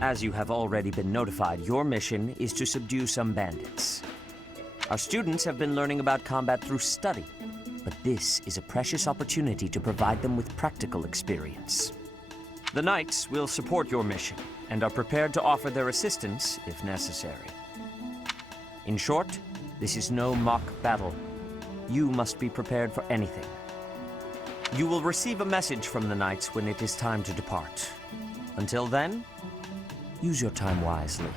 As you have already been notified, your mission is to subdue some bandits. Our students have been learning about combat through study, but this is a precious opportunity to provide them with practical experience. The Knights will support your mission and are prepared to offer their assistance if necessary. In short, this is no mock battle. You must be prepared for anything. You will receive a message from the Knights when it is time to depart. Until then, use your time wisely.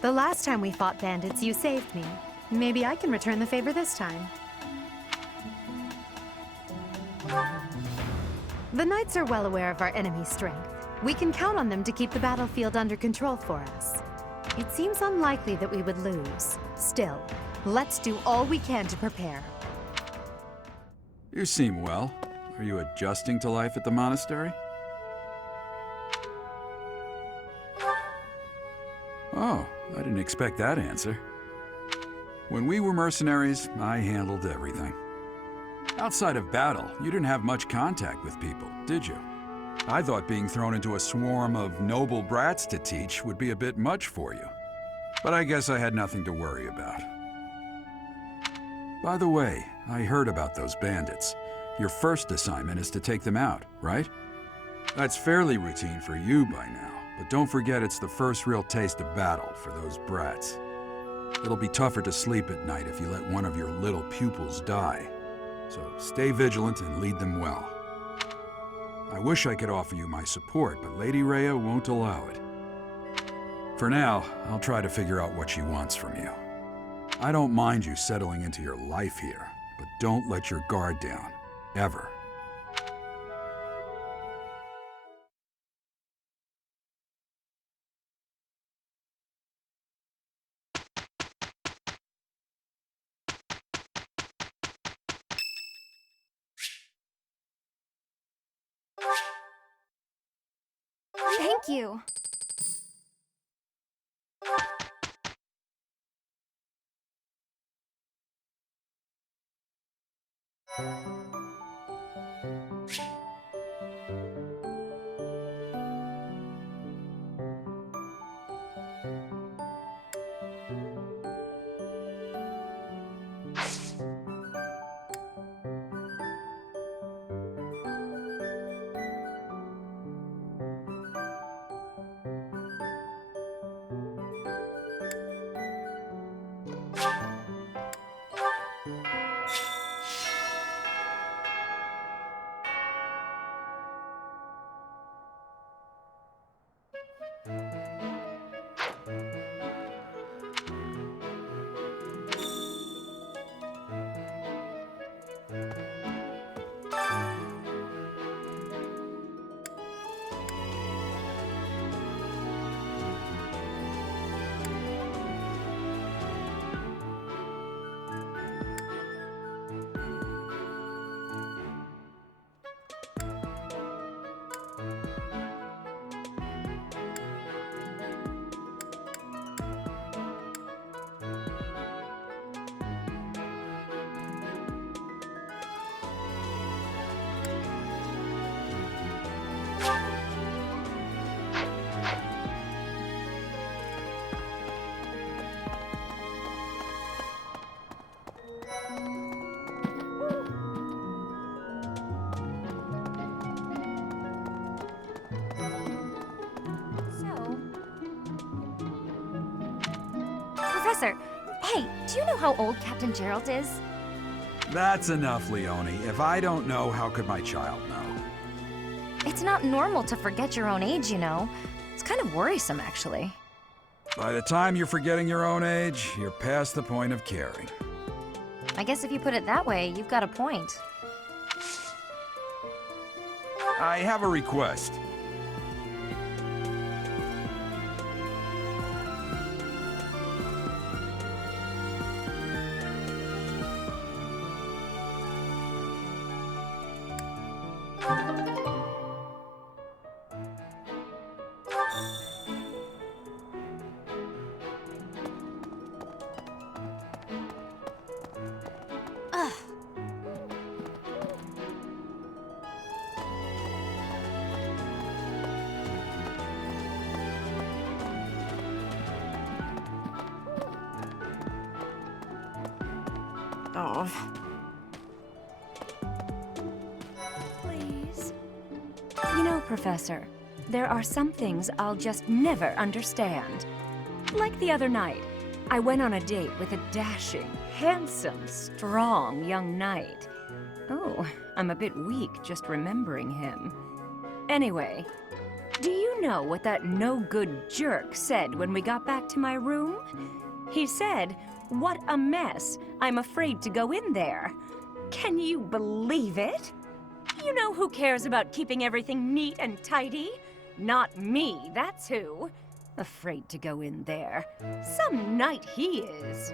The last time we fought bandits, you saved me. Maybe I can return the favor this time. The Knights are well aware of our enemy's strength. We can count on them to keep the battlefield under control for us. It seems unlikely that we would lose. Still, let's do all we can to prepare. You seem well. Are you adjusting to life at the monastery? Oh, I didn't expect that answer. When we were mercenaries, I handled everything. Outside of battle, you didn't have much contact with people, did you? I thought being thrown into a swarm of noble brats to teach would be a bit much for you. But I guess I had nothing to worry about. By the way, I heard about those bandits. Your first assignment is to take them out, right? That's fairly routine for you by now. But don't forget it's the first real taste of battle for those brats. It'll be tougher to sleep at night if you let one of your little pupils die. So stay vigilant and lead them well. I wish I could offer you my support, but Lady Rhea won't allow it. For now, I'll try to figure out what she wants from you. I don't mind you settling into your life here, but don't let your guard down, ever. Thank you. Professor, hey, do you know how old Captain Gerald is? That's enough, Leone. If I don't know, how could my child know? It's not normal to forget your own age, you know. It's kind of worrisome, actually. By the time you're forgetting your own age, you're past the point of caring. I guess if you put it that way, you've got a point. I have a request. of. Please. You know, Professor, there are some things I'll just never understand. Like the other night, I went on a date with a dashing, handsome, strong young knight. Oh, I'm a bit weak just remembering him. Anyway, do you know what that no-good jerk said when we got back to my room? He said, "What a mess. I'm afraid to go in there." Can you believe it? You know who cares about keeping everything neat and tidy? Not me, that's who. Afraid to go in there. Some knight he is.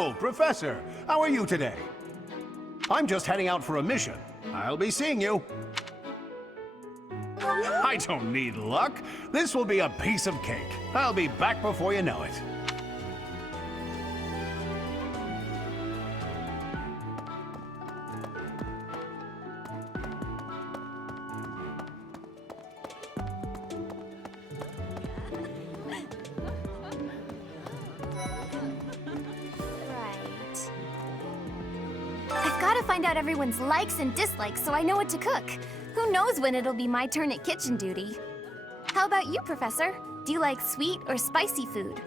Oh, Professor, how are you today? I'm just heading out for a mission. I'll be seeing you. I don't need luck. This will be a piece of cake. I'll be back before you know it. Find out everyone's likes and dislikes so I know what to cook. Who knows when it'll be my turn at kitchen duty? How about you, Professor? Do you like sweet or spicy food?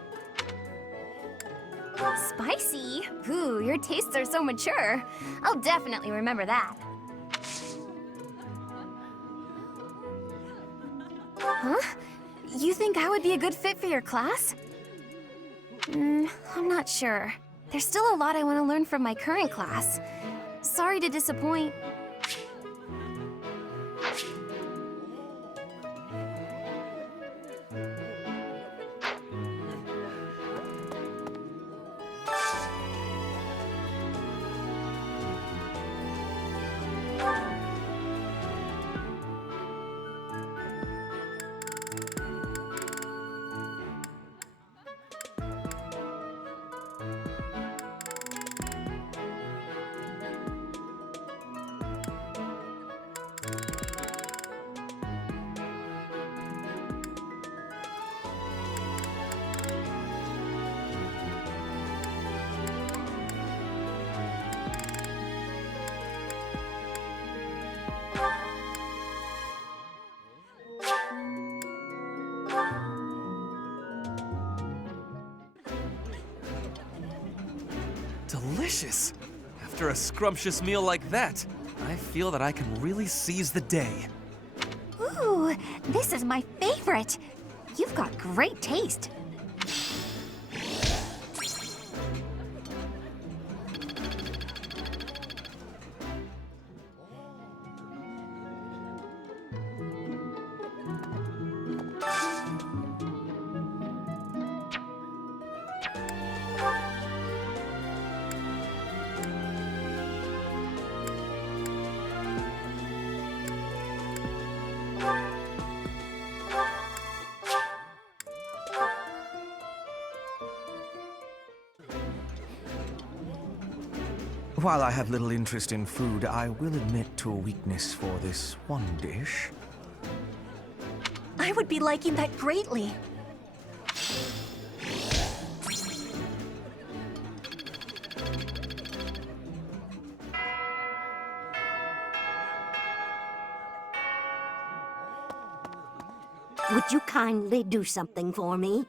Spicy? Ooh, your tastes are so mature. I'll definitely remember that. Huh? You think I would be a good fit for your class? I'm not sure. There's still a lot I want to learn from my current class. Sorry to disappoint. Delicious! After a scrumptious meal like that, I feel that I can really seize the day. Ooh, this is my favorite. You've got great taste. While I have little interest in food, I will admit to a weakness for this one dish. I would be liking that greatly. Would you kindly do something for me?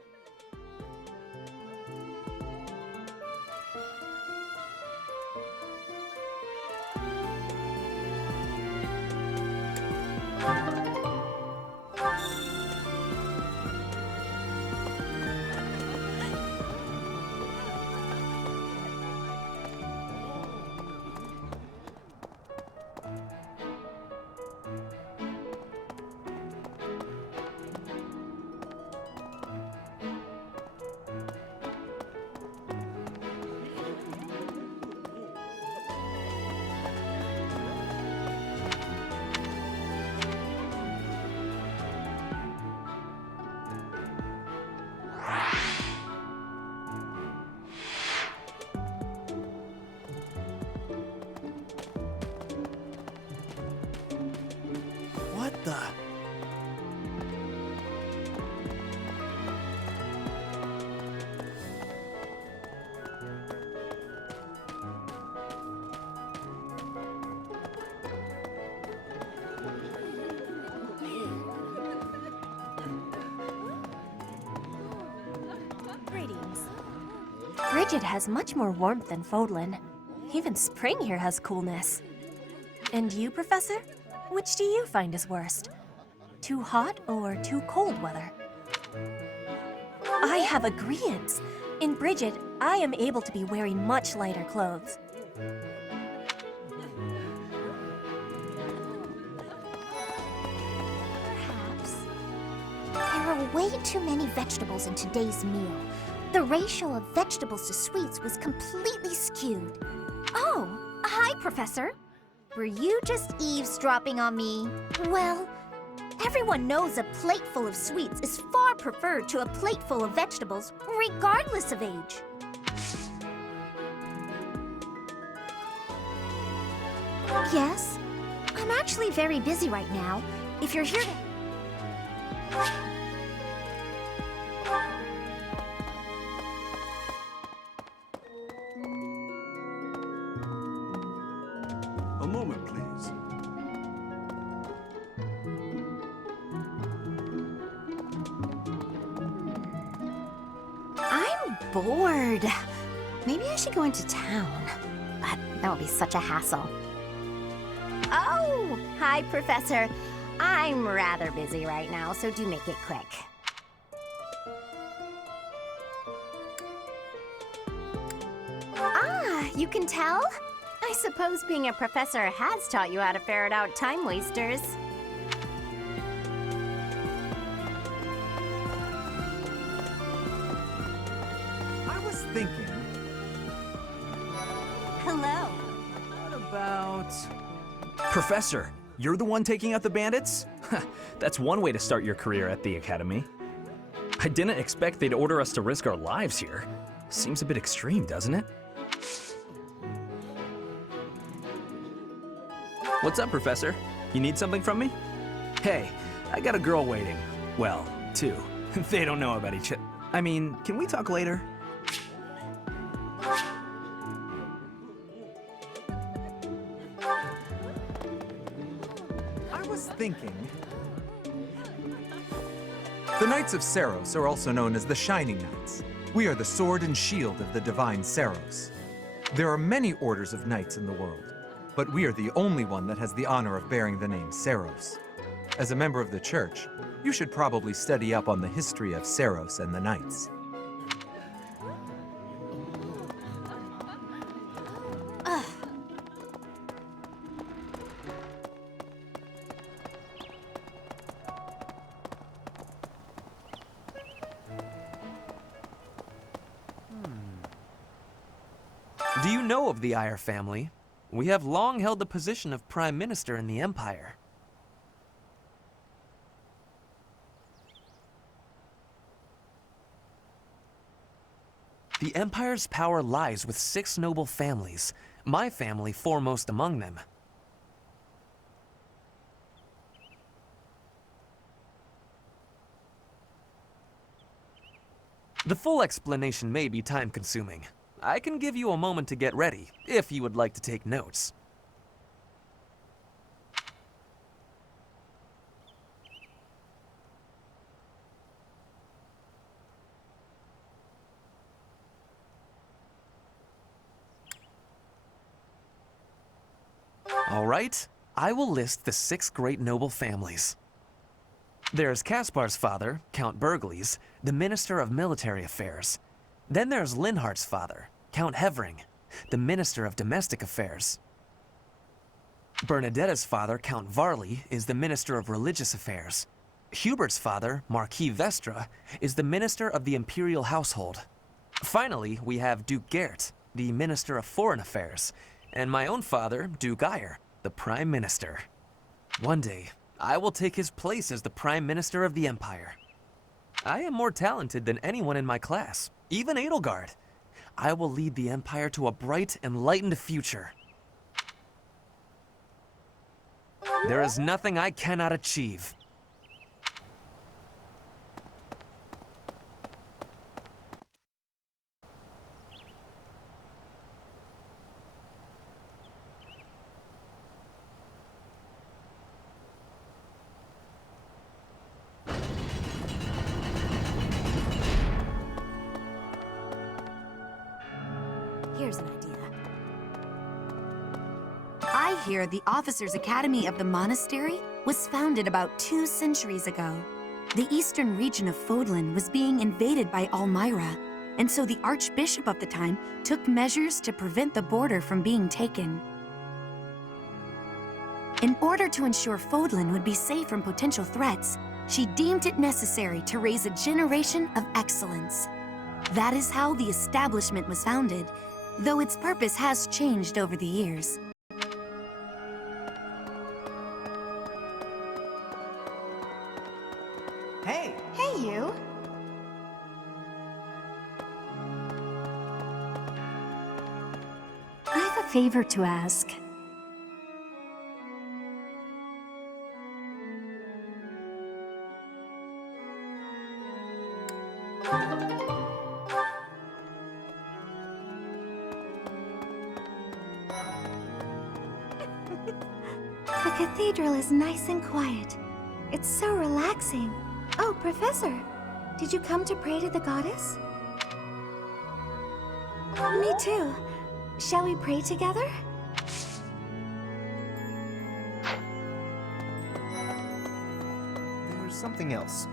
What the? Greetings. Bridget has much more warmth than Fodlan. Even spring here has coolness. And you, Professor? Which do you find is worst? Too hot or too cold weather? I have agreeance. In Bridget, I am able to be wearing much lighter clothes. Perhaps. There are way too many vegetables in today's meal. The ratio of vegetables to sweets was completely skewed. Oh, hi, Professor. Were you just eavesdropping on me? Well, everyone knows a plate full of sweets is far preferred to a plate full of vegetables, regardless of age. Yes? I'm actually very busy right now. If you're here to... A moment, please. I'm bored. Maybe I should go into town. But that would be such a hassle. Oh, hi, Professor. I'm rather busy right now, so do make it quick. Ah, you can tell? I suppose being a professor has taught you how to ferret out time wasters. I was thinking, Hello. what about... Professor, you're the one taking out the bandits? That's one way to start your career at the Academy. I didn't expect they'd order us to risk our lives here. Seems a bit extreme, doesn't it? What's up, Professor? You need something from me? Hey, I got a girl waiting. Well, two. They don't know about each other. I mean, can we talk later? I was thinking... The Knights of Seiros are also known as the Shining Knights. We are the sword and shield of the divine Seiros. There are many orders of knights in the world, but we are the only one that has the honor of bearing the name Seiros. As a member of the church, you should probably study up on the history of Seiros and the knights. Do you know of the Eyre family? We have long held the position of Prime Minister in the Empire. The Empire's power lies with 6 noble families, my family foremost among them. The full explanation may be time-consuming. I can give you a moment to get ready, if you would like to take notes. All right, I will list the 6 great noble families. There's Caspar's father, Count Bergles, the Minister of Military Affairs. Then there's Linhardt's father, Count Hevering, the Minister of Domestic Affairs. Bernadetta's father, Count Varley, is the Minister of Religious Affairs. Hubert's father, Marquis Vestra, is the Minister of the Imperial Household. Finally, we have Duke Gert, the Minister of Foreign Affairs, and my own father, Duke Eyre, the Prime Minister. One day, I will take his place as the Prime Minister of the Empire. I am more talented than anyone in my class, even Edelgard. I will lead the Empire to a bright, enlightened future. There is nothing I cannot achieve. Here's an idea. I hear the Officers' Academy of the Monastery was founded about 2 centuries ago. The eastern region of Fodlan was being invaded by Almyra, and so the Archbishop of the time took measures to prevent the border from being taken. In order to ensure Fodlan would be safe from potential threats, she deemed it necessary to raise a generation of excellence. That is how the establishment was founded, though its purpose has changed over the years. Hey! Hey, you! I have a favor to ask. The cathedral is nice and quiet. It's so relaxing. Oh, Professor, did you come to pray to the goddess? Me too. Shall we pray together? There's something else.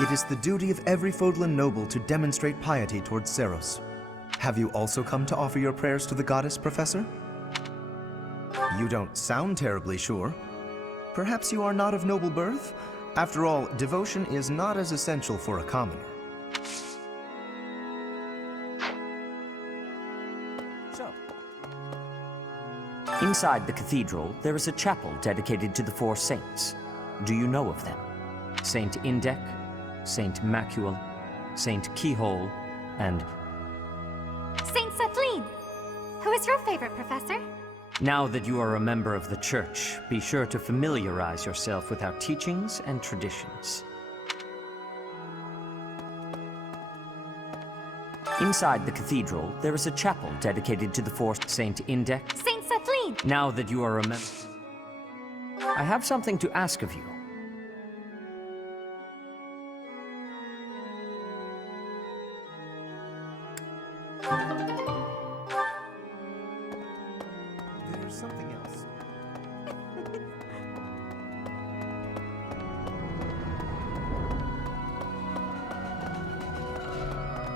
It is the duty of every Fodlan noble to demonstrate piety towards Seros. Have you also come to offer your prayers to the goddess, Professor? You don't sound terribly sure. Perhaps you are not of noble birth? After all, devotion is not as essential for a commoner. Inside the cathedral, there is a chapel dedicated to the 4 saints. Do you know of them? Saint Indek, Saint Macuel, Saint Keyhole, and... Saint Sethlin! Who is your favorite, Professor? Now that you are a member of the Church, be sure to familiarize yourself with our teachings and traditions. Inside the cathedral, there is a chapel dedicated to the 4 Saint Indek. Saint Sethlin! Now that you are a member... I have something to ask of you. There's something else.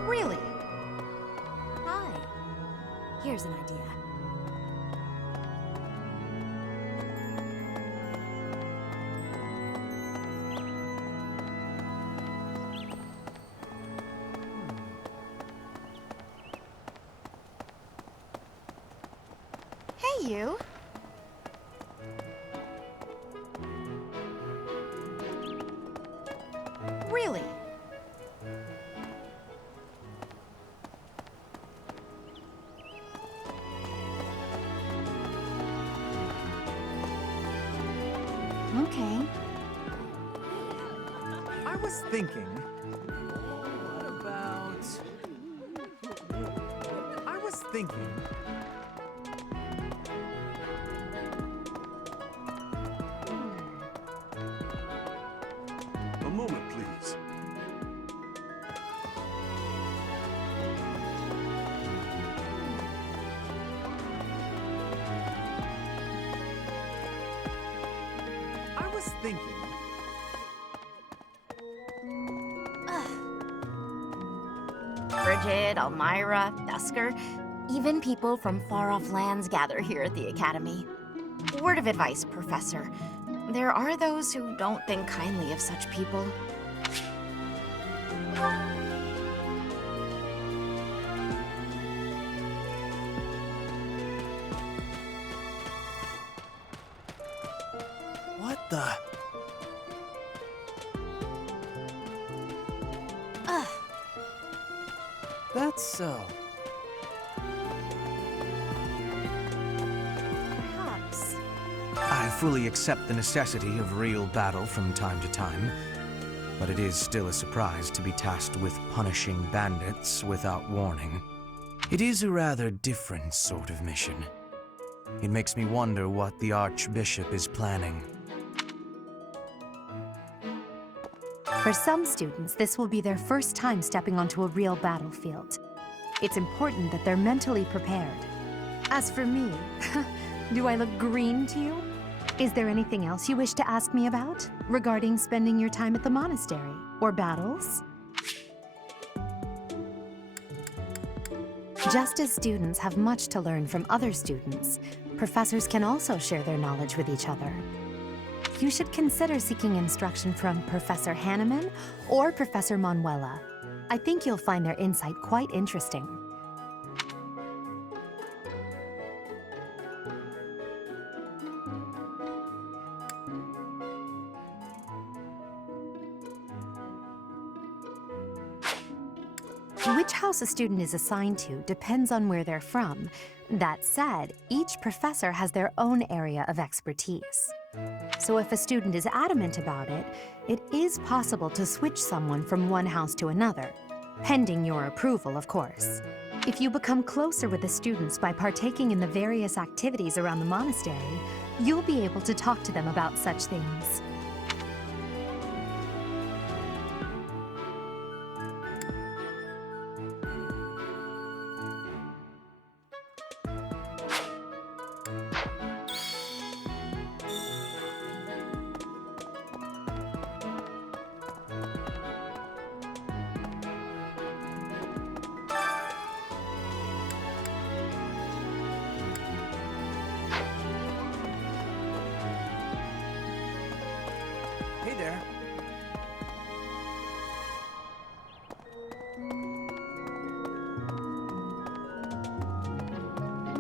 Really? Hi. Here's an idea. Hey, you! Really? was thinking... What about... I was thinking... A moment, please. I was thinking... Bridget, Elmira, Dusker, even people from far-off lands gather here at the Academy. Word of advice, Professor. There are those who don't think kindly of such people. What the? That's so. Perhaps. I fully accept the necessity of real battle from time to time, but it is still a surprise to be tasked with punishing bandits without warning. It is a rather different sort of mission. It makes me wonder what the Archbishop is planning. For some students, this will be their first time stepping onto a real battlefield. It's important that they're mentally prepared. As for me, do I look green to you? Is there anything else you wish to ask me about regarding spending your time at the monastery or battles? Just as students have much to learn from other students, professors can also share their knowledge with each other. You should consider seeking instruction from Professor Hanneman or Professor Manuela. I think you'll find their insight quite interesting. Which house a student is assigned to depends on where they're from. That said, each professor has their own area of expertise. So if a student is adamant about it, it is possible to switch someone from one house to another, pending your approval, of course. If you become closer with the students by partaking in the various activities around the monastery, you'll be able to talk to them about such things. Hey there.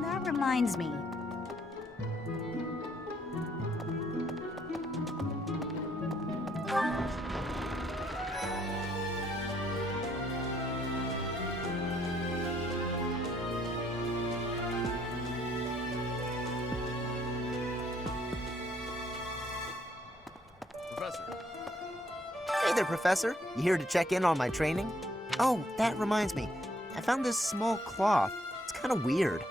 That reminds me. Professor. Hey there, Professor. You here to check in on my training? Oh, that reminds me. I found this small cloth. It's kind of weird.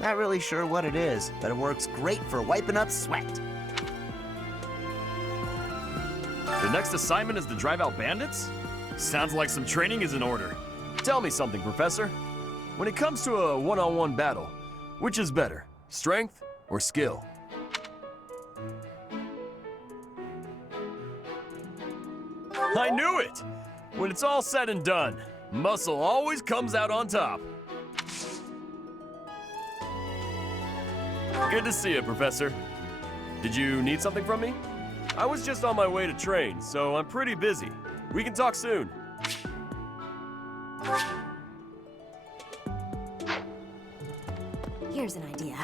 Not really sure what it is, but it works great for wiping up sweat. The next assignment is to drive out bandits? Sounds like some training is in order. Tell me something, Professor. When it comes to a one-on-one battle, which is better, strength or skill? I knew it! When it's all said and done, muscle always comes out on top. Good to see you, Professor. Did you need something from me? I was just on my way to train, so I'm pretty busy. We can talk soon. Here's an idea.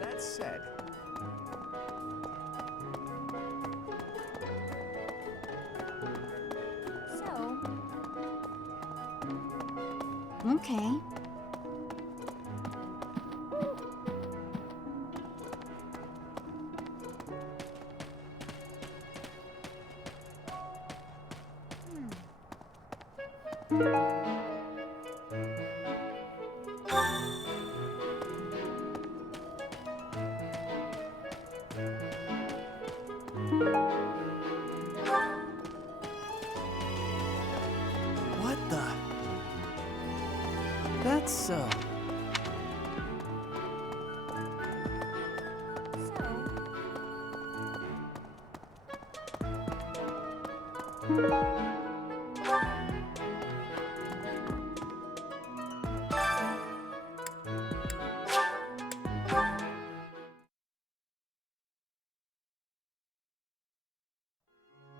That said, Okay. What the? That's so.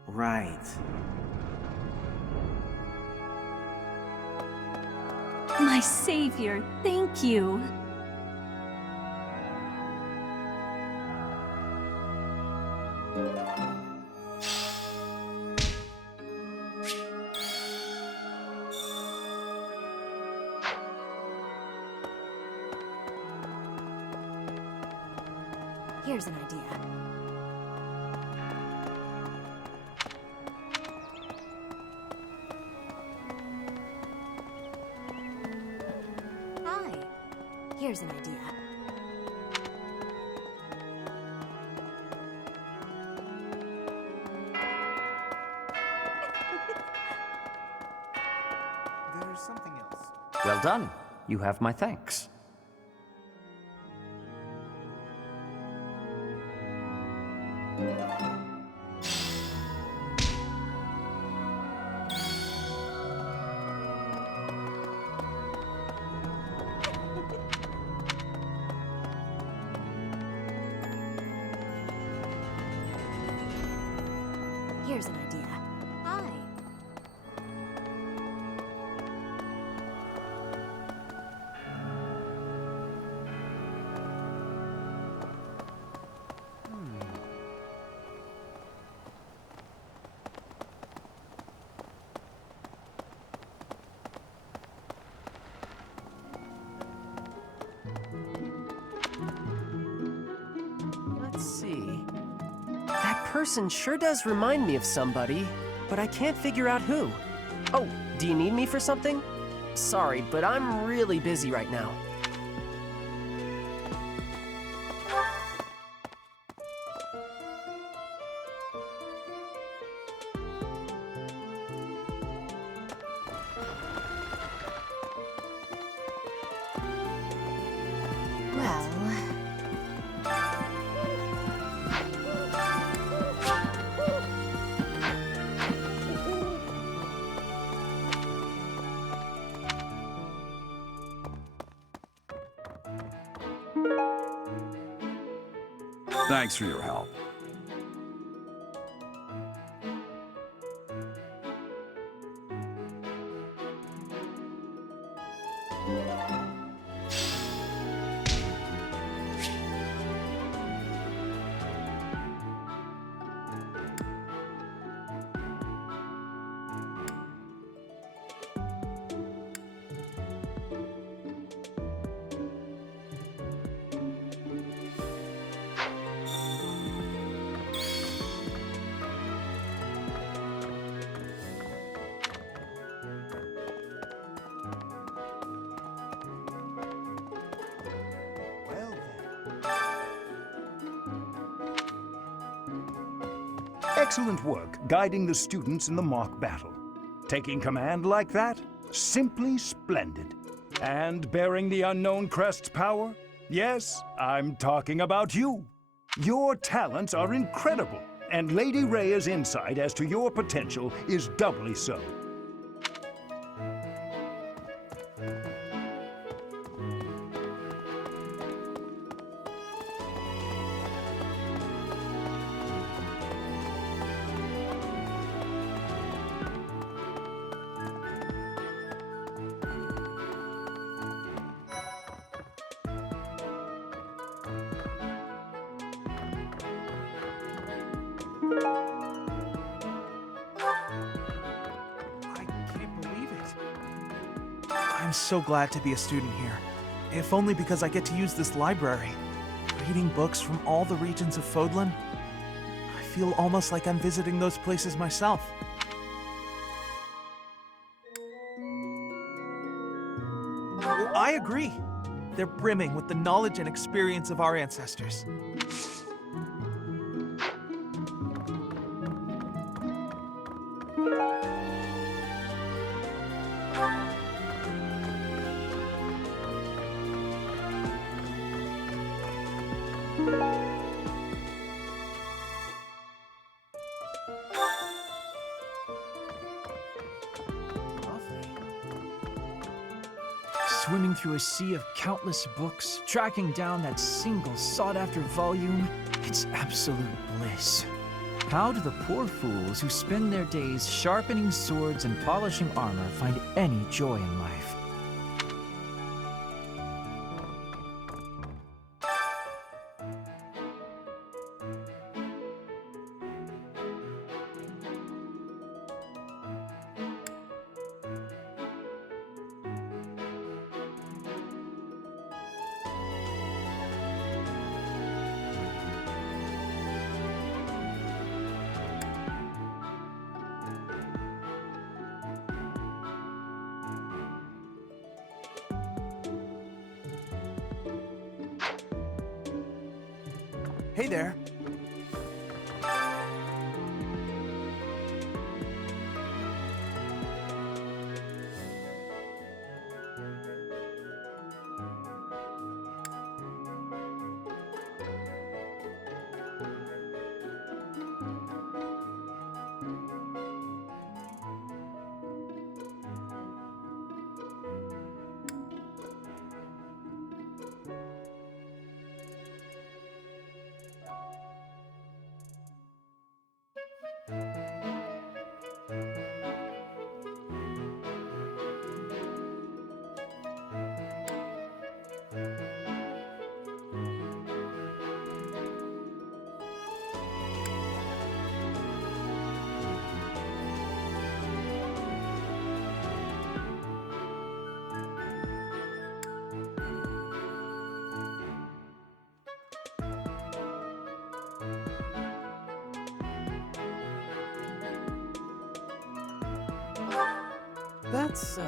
Right. My savior, thank you. Here's an idea. Hi. Here's an idea. There's something else. Well done. You have my thanks. Here's an idea. Hi. Let's see. That person sure does remind me of somebody, but I can't figure out who. Oh, do you need me for something? Sorry, but I'm really busy right now. Thanks for your help. Excellent work guiding the students in the mock battle. Taking command like that? Simply splendid. And bearing the unknown crest's power? Yes, I'm talking about you. Your talents are incredible, and Lady Rhea's insight as to your potential is doubly so. I'm so glad to be a student here. If only because I get to use this library. Reading books from all the regions of Fodlan. I feel almost like I'm visiting those places myself. I agree. They're brimming with the knowledge and experience of our ancestors. Swimming through a sea of countless books, tracking down that single sought-after volume, it's absolute bliss. How do the poor fools who spend their days sharpening swords and polishing armor find any joy in life? Hey there. That's so.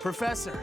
Professor.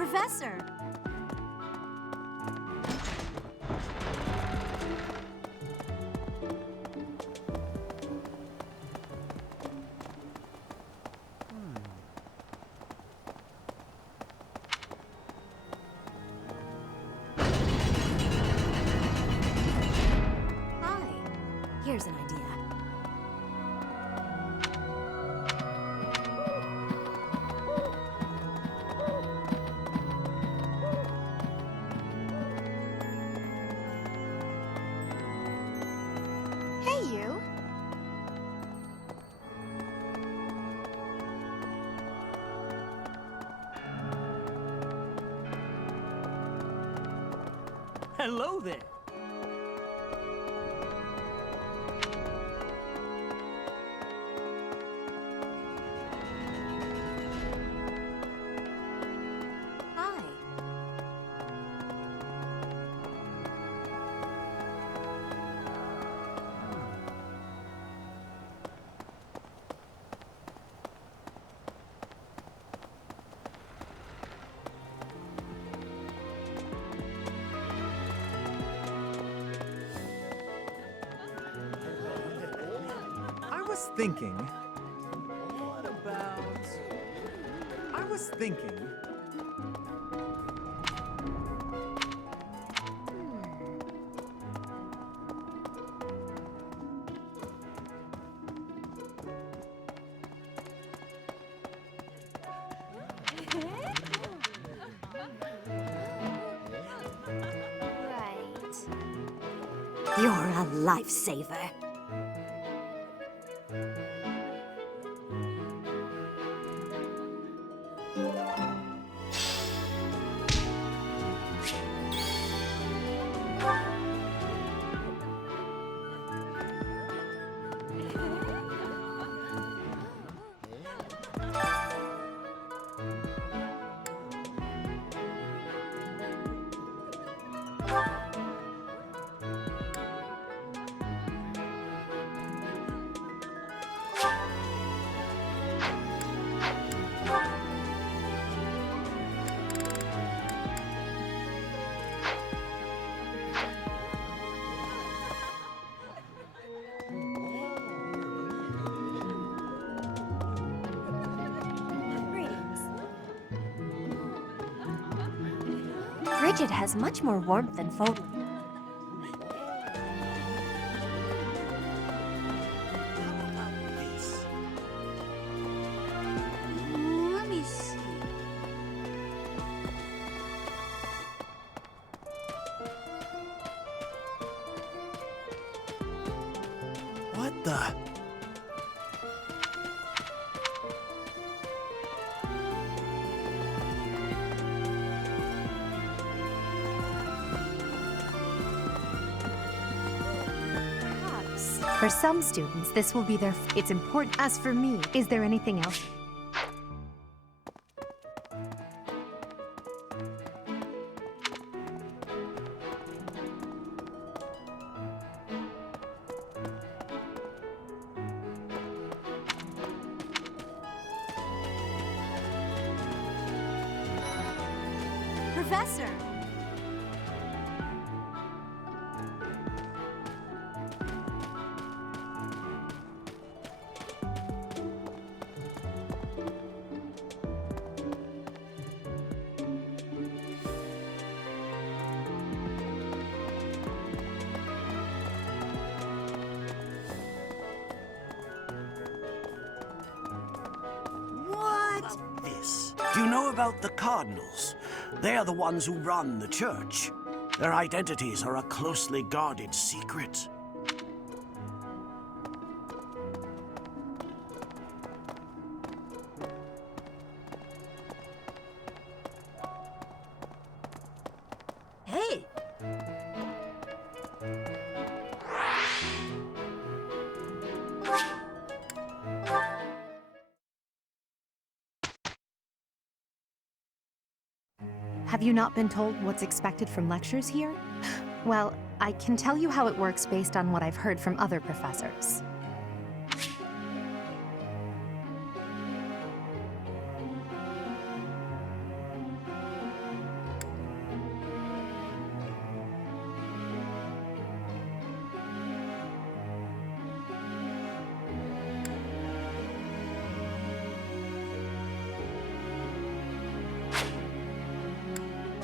Professor! Hi. Here's an idea. Hey, you. Hello there. Hi. I was thinking. What about. I was thinking. Right. You're a lifesaver. Bridget has much more warmth than Fodlan. Let me see. What the? For some students, this will be their... It's important. As for me, is there anything else? Professor! What? This. Do you know about the Cardinals? They are the ones who run the church. Their identities are a closely guarded secret. Hey! Have you not been told what's expected from lectures here? Well, I can tell you how it works based on what I've heard from other professors.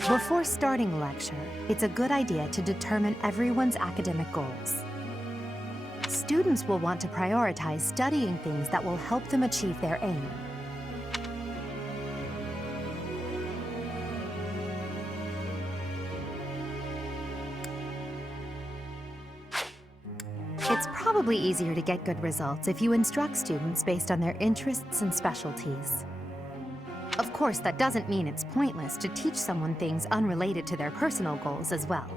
Before starting a lecture, it's a good idea to determine everyone's academic goals. Students will want to prioritize studying things that will help them achieve their aim. It's probably easier to get good results if you instruct students based on their interests and specialties. Of course, that doesn't mean it's pointless to teach someone things unrelated to their personal goals as well.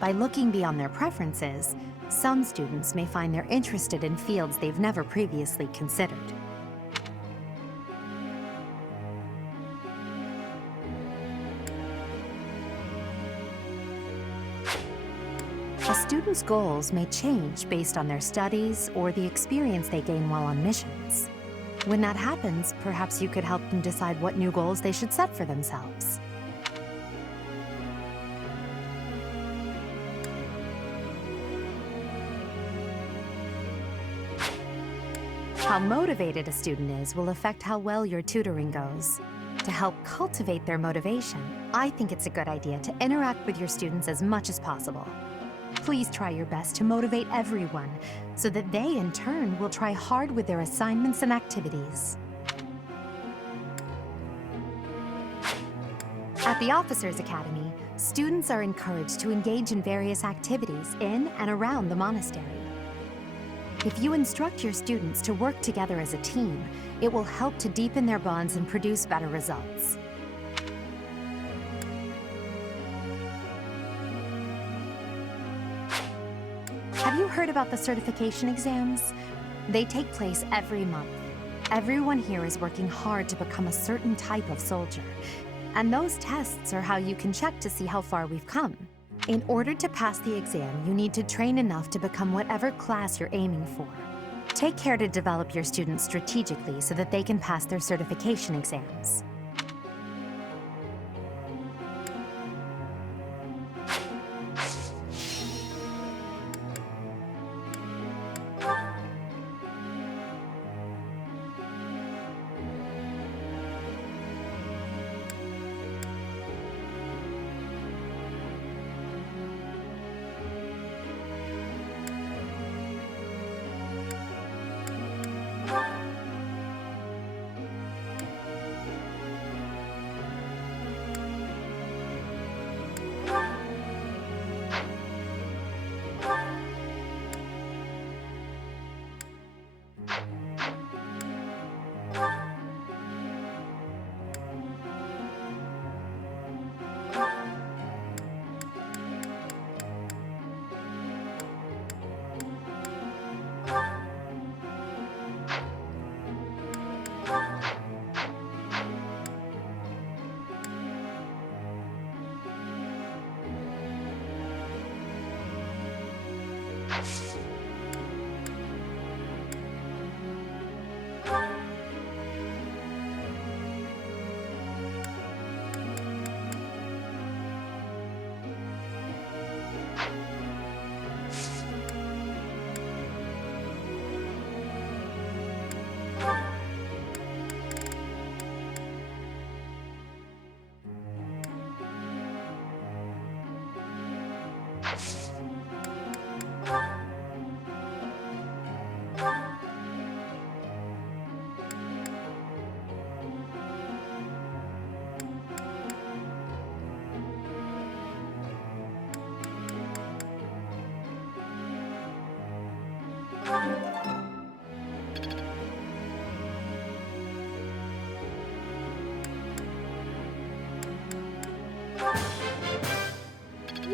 By looking beyond their preferences, some students may find they're interested in fields they've never previously considered. A student's goals may change based on their studies or the experience they gain while on missions. When that happens, perhaps you could help them decide what new goals they should set for themselves. How motivated a student is will affect how well your tutoring goes. To help cultivate their motivation, I think it's a good idea to interact with your students as much as possible. Please try your best to motivate everyone, so that they, in turn, will try hard with their assignments and activities. At the Officers Academy, students are encouraged to engage in various activities in and around the monastery. If you instruct your students to work together as a team, it will help to deepen their bonds and produce better results. Have you heard about the certification exams? They take place every month. Everyone here is working hard to become a certain type of soldier, and those tests are how you can check to see how far we've come. In order to pass the exam, you need to train enough to become whatever class you're aiming for. Take care to develop your students strategically so that they can pass their certification exams.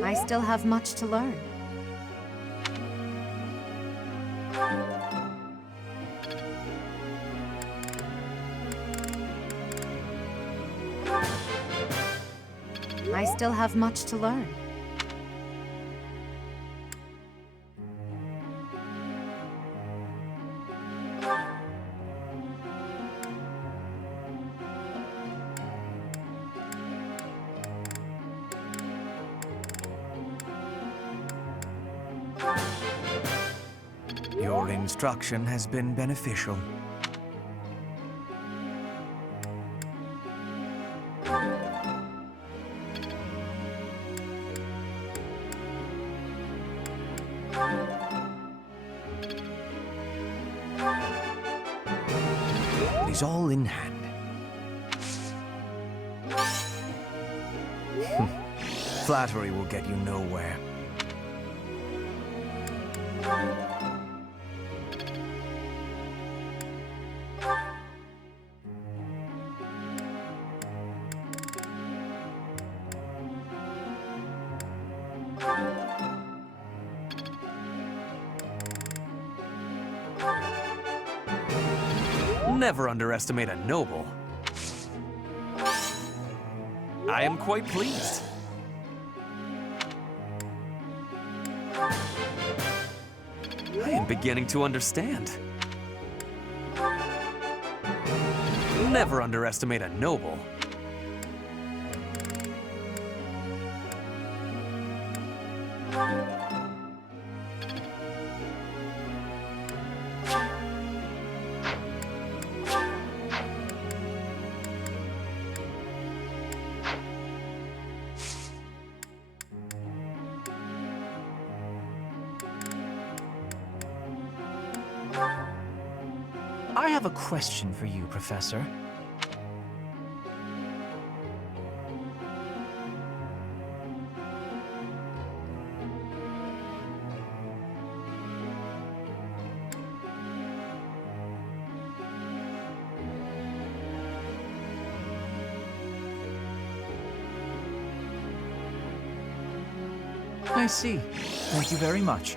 I still have much to learn. I still have much to learn. Your instruction has been beneficial. is all in hand. Flattery will get you nowhere. Never underestimate a noble. I am quite pleased. I am beginning to understand. Never underestimate a noble. I have a question for you, Professor. I see. Thank you very much.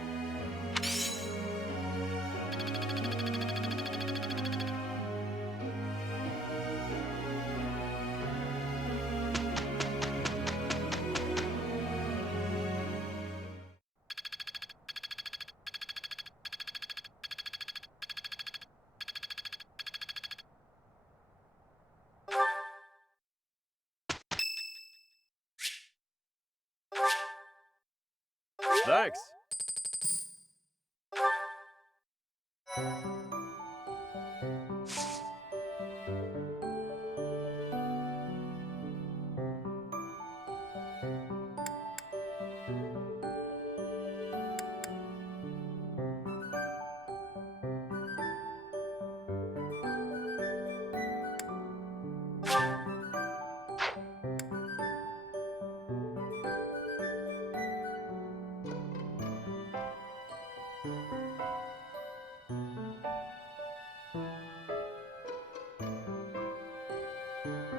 Thanks.